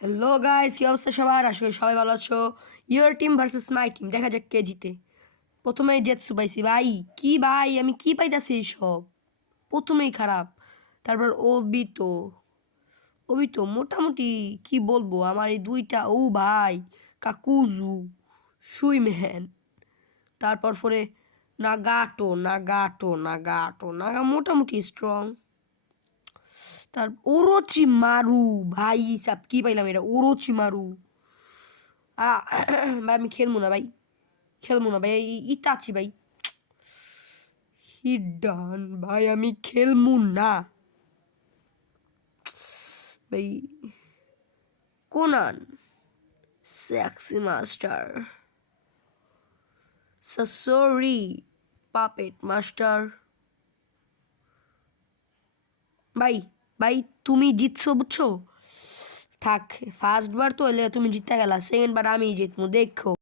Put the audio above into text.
Hello guys, কি অবস্থা সবার? আশা করি সবাই ভালো আছো। Your team versus my team, দেখা যাক কে জিতে। প্রথমেই জেতসু পাইছি ভাই। কি ভাই, আমি কি পাইতাছি সব? প্রথমেই খারাপ। তারপর ওবিতো মোটামুটি কি বলবো, আমার এই দুইটা ও ভাই, কাকুজু, সুইম্যান, তারপর পরে নাগা মোটামুটি স্ট্রং। তার ওরোচি মারু ভাই, সাব কি পাইলাম এটা, ওরোচি মারু। ভাই আমি খেলবো না ভাই, ইতাচি ভাই, হিডান ভাই, আমি খেলবো না ভাই। Konan, sexy master, Sasori, puppet master. ভাই ভাই, তুমি জিতছো বুঝছো। থাক, ফার্স্ট বার তো হলে তুমি জিততে গেলা, সেকেন্ড বার আমি জিতবো, দেখো।